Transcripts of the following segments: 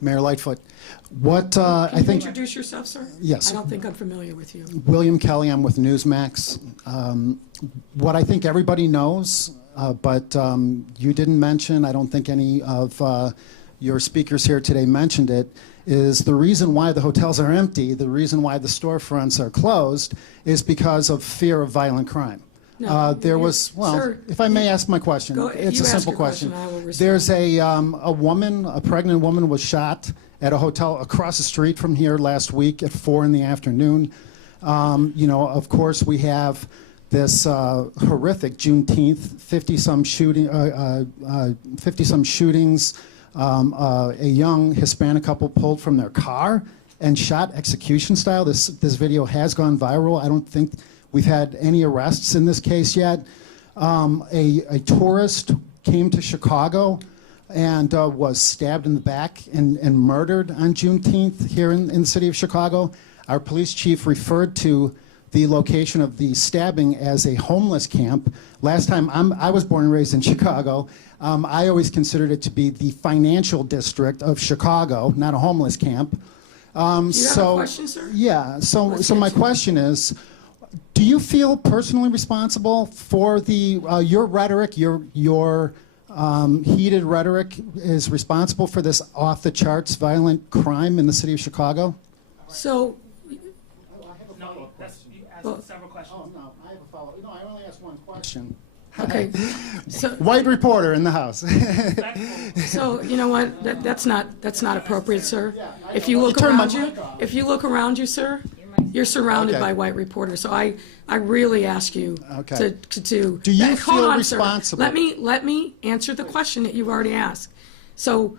Mayor Lightfoot. What I Can you think. introduce yourself, sir? Yes. I don't think I'm familiar with you. William Kelly, I'm with Newsmax. What I think everybody knows, but you didn't mention, I don't think any of your speakers here today mentioned it, is the reason why the hotels are empty, the reason why the storefronts are closed, is because of fear of violent crime. No, There was, well, sir, if I may ask my question, it's a simple question. I will respond. There's a woman, a pregnant woman was shot at a hotel across the street from here last week at 4 in the afternoon. You know, of course, we have this horrific Juneteenth, 50-some shootings. A young Hispanic couple pulled from their car and shot execution style. This video has gone viral. I don't think we've had any arrests in this case yet. A tourist came to Chicago and was stabbed in the back and murdered on Juneteenth here in the city of Chicago. Our police chief referred to the location of the stabbing as a homeless camp. Last time, I was born and raised in Chicago. I always considered it to be the financial district of Chicago, not a homeless camp. Do you have a question, sir? Yeah, so my question is, do you feel personally responsible for the your rhetoric, your heated rhetoric is responsible for this off-the-charts violent crime in the city of Chicago? So, No, that's, you asked several questions. Oh, no, I have a follow-up. No, I only asked one question. okay. So, White reporter in the house. so you know what? That's not appropriate, sir. If you look around you, sir, you're surrounded Okay. by white reporters. So I really ask you Okay. to Do you hold feel on, responsible? Sir. Let me answer the question that you've already asked. So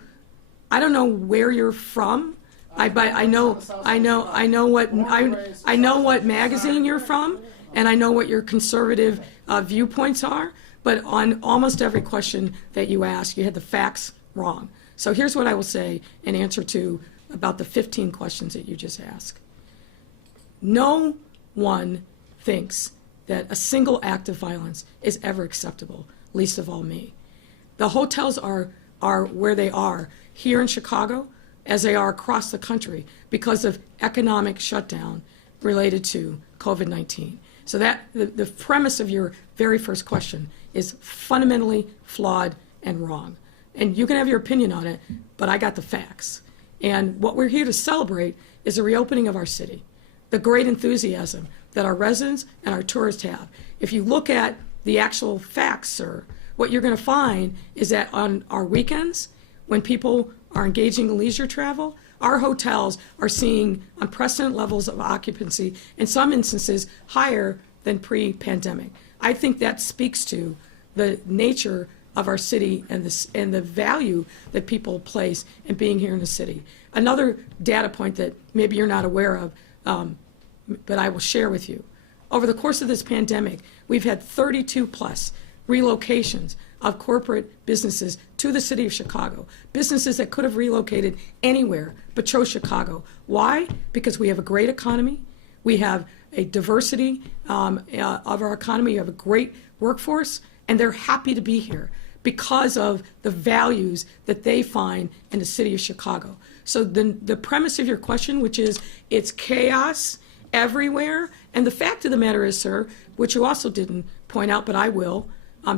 I don't know where you're from. I know what magazine you're from, and I know what your conservative viewpoints are. But on almost every question that you ask, you had the facts wrong. So here's what I will say in answer to about the 15 questions that you just asked. No one thinks that a single act of violence is ever acceptable, least of all me. The hotels are where they are here in Chicago, as they are across the country, because of economic shutdown related to COVID-19. So that the premise of your very first question is fundamentally flawed and wrong. And you can have your opinion on it, but I got the facts. And what we're here to celebrate is the reopening of our city, the great enthusiasm that our residents and our tourists have. If you look at the actual facts, sir, what you're going to find is that on our weekends, when people are engaging in leisure travel, our hotels are seeing unprecedented levels of occupancy, in some instances higher than pre-pandemic. I think that speaks to the nature of our city and the value that people place in being here in the city. Another data point that maybe you're not aware of, but I will share with you. Over the course of this pandemic, we've had 32 plus relocations of corporate businesses to the city of Chicago, businesses that could have relocated anywhere but chose Chicago. Why? Because we have a great economy, we have a diversity of our economy, we have a great workforce, and they're happy to be here because of the values that they find in the city of Chicago. So the premise of your question, which is it's chaos everywhere, and the fact of the matter is, sir, which you also didn't point out, but I will,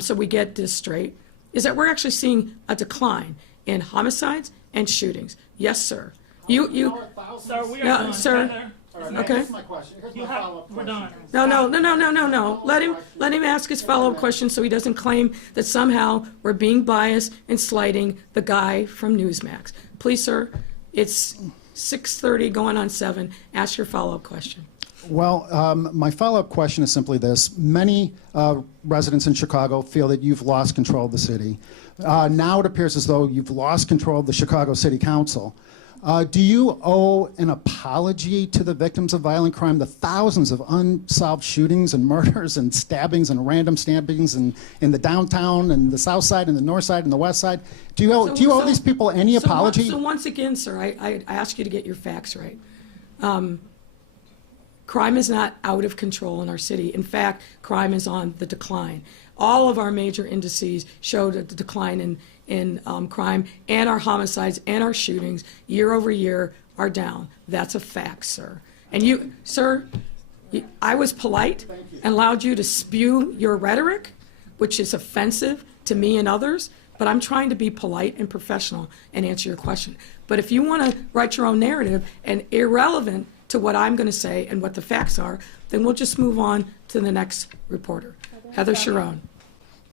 so we get this straight, is that we're actually seeing a decline in homicides and shootings. Yes, sir. Sir, we are done. Sir. Okay. Here's my question. Here's my follow-up We're question. done. No. Let him ask his follow-up question so he doesn't claim that somehow we're being biased and slighting the guy from Newsmax. Please, sir, it's 6:30 going on 7. Ask your follow-up question. Well, my follow-up question is simply this. Many residents in Chicago feel that you've lost control of the city. Now it appears as though you've lost control of the Chicago City Council. Do you owe an apology to the victims of violent crime, the thousands of unsolved shootings and murders and stabbings and random stabbings in the downtown and the south side and the north side and the west side? Do you owe these people any apology? So once again, sir, I ask you to get your facts right. Crime is not out of control in our city. In fact, crime is on the decline. All of our major indices showed a decline in crime, and our homicides and our shootings year over year are down. That's a fact, sir. And you, sir, I was polite and allowed you to spew your rhetoric, which is offensive to me and others, but I'm trying to be polite and professional and answer your question. But if you want to write your own narrative and irrelevant to what I'm going to say and what the facts are, then we'll just move on to the next reporter. Heather Sharon.